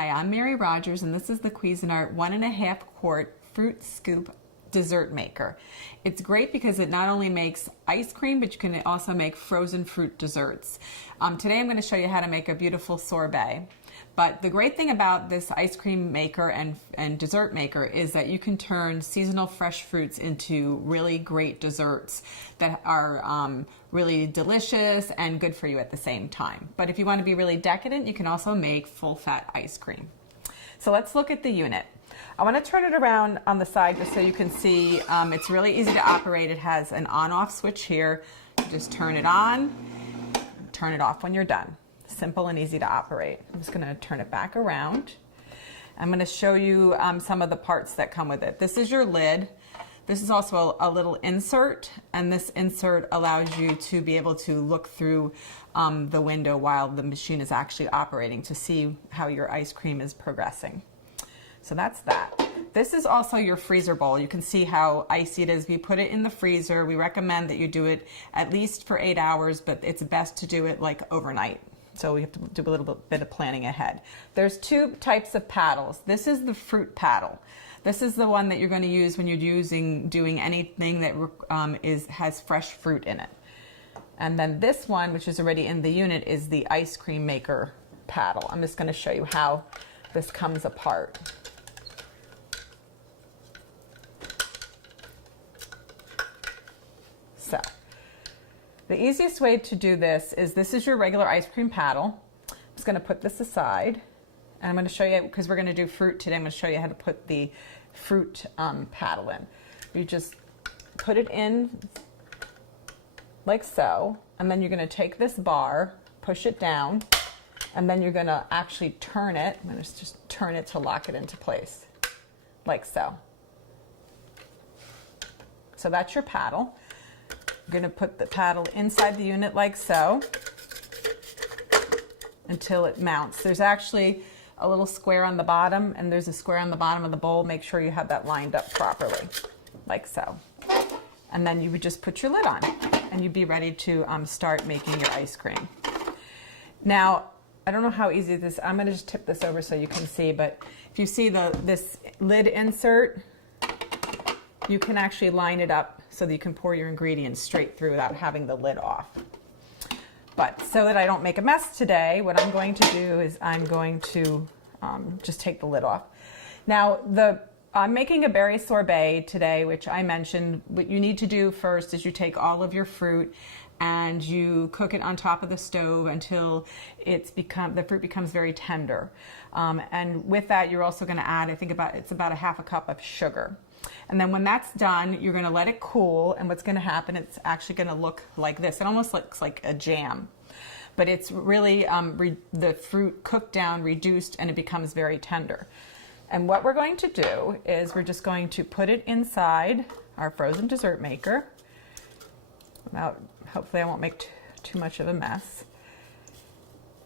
Hi, I'm Mary Rogers, and this is the Cuisinart 1.5 quart fruit scoop dessert maker. It's great because it not only makes ice cream, but you can also make frozen fruit desserts. Today I'm going to show you how to make a beautiful sorbet. But the great thing about this ice cream maker and dessert maker is that you can turn seasonal fresh fruits into really great desserts that are really delicious and good for you at the same time. But if you want to be really decadent, you can also make full-fat ice cream. So let's look at the unit. I want to turn it around on the side just so you can see it's really easy to operate. It has an on-off switch here. You just turn it on, turn it off when you're done. Simple and easy to operate. I'm just going to turn it back around. I'm going to show you some of the parts that come with it. This is your lid. This is also a little insert, and this insert allows you to be able to look through the window while the machine is actually operating to see how your ice cream is progressing. So that's that. This is also your freezer bowl. You can see how icy it is. We put it in the freezer. We recommend that you do it at least for 8 hours, but it's best to do it like overnight. So we have to do a little bit of planning ahead. There's two types of paddles. This is the fruit paddle. This is the one that you're going to use when you're doing anything that has fresh fruit in it. And then this one, which is already in the unit, is the ice cream maker paddle. I'm just going to show you how this comes apart. So the easiest way to do this is your regular ice cream paddle. I'm just going to put this aside, and I'm going to show you, because we're going to do fruit today, I'm going to show you how to put the fruit paddle in. You just put it in like so, and then you're going to take this bar, push it down, and then you're going to actually turn it. I'm going to just turn it to lock it into place, like so. So that's your paddle. You're going to put the paddle inside the unit like so until it mounts. There's actually a little square on the bottom, and there's a square on the bottom of the bowl. Make sure you have that lined up properly, like so. And then you would just put your lid on, and you'd be ready to start making your ice cream. Now, I don't know how easy this is. I'm going to just tip this over so you can see, but if you see this lid insert, you can actually line it up so that you can pour your ingredients straight through without having the lid off. But so that I don't make a mess today, what I'm going to do is I'm going to just take the lid off. Now, I'm making a berry sorbet today, which I mentioned. What you need to do first is you take all of your fruit and you cook it on top of the stove until the fruit becomes very tender. And with that, you're also going to add, I think it's about a half a cup of sugar. And then when that's done, you're going to let it cool, and what's going to happen, it's actually going to look like this. It almost looks like a jam, but it's really the fruit cooked down, reduced, and it becomes very tender. And what we're going to do is we're just going to put it inside our frozen dessert maker. Hopefully I won't make too much of a mess.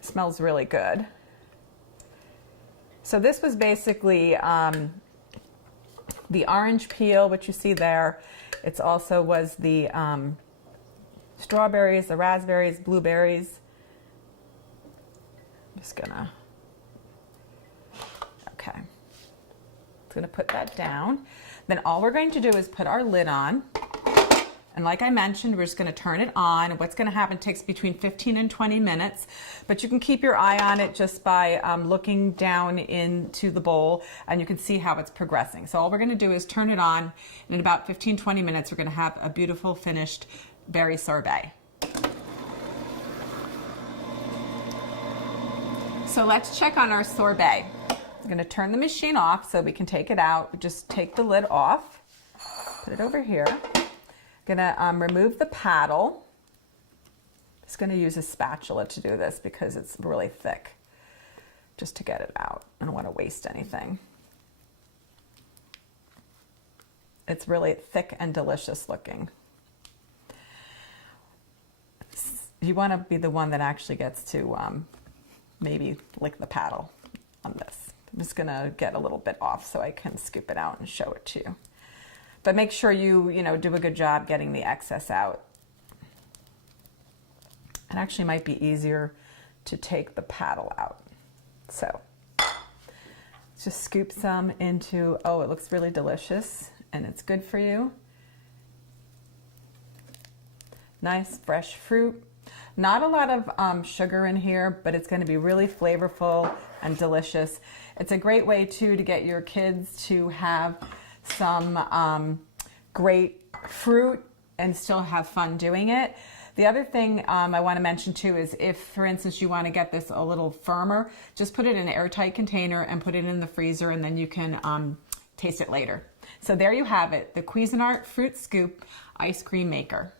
It smells really good. So this was basically the orange peel, which you see there. It also was the strawberries, the raspberries, blueberries. I'm just gonna, okay. It's gonna put that down. Then all we're going to do is put our lid on. And like I mentioned, we're just going to turn it on. What's going to happen, it takes between 15 and 20 minutes, but you can keep your eye on it just by looking down into the bowl, and you can see how it's progressing. So all we're going to do is turn it on, and in about 15-20 minutes, we're going to have a beautiful finished berry sorbet. So let's check on our sorbet. I'm going to turn the machine off so we can take it out. We just take the lid off, put it over here. Gonna remove the paddle. Just gonna use a spatula to do this because it's really thick, just to get it out. I don't want to waste anything. It's really thick and delicious looking. You want to be the one that actually gets to maybe lick the paddle on this. I'm just gonna get a little bit off so I can scoop it out and show it to you. But make sure you do a good job getting the excess out. It actually might be easier to take the paddle out. So Just scoop some into, oh, it looks really delicious and it's good for you. Nice fresh fruit. Not a lot of sugar in here, but it's going to be really flavorful and delicious. It's a great way too to get your kids to have some great fruit and still have fun doing it. The other thing I want to mention too is if, for instance, you want to get this a little firmer, just put it in an airtight container and put it in the freezer, and then you can taste it later. So there you have it, the Cuisinart Fruit Scoop Ice Cream Maker.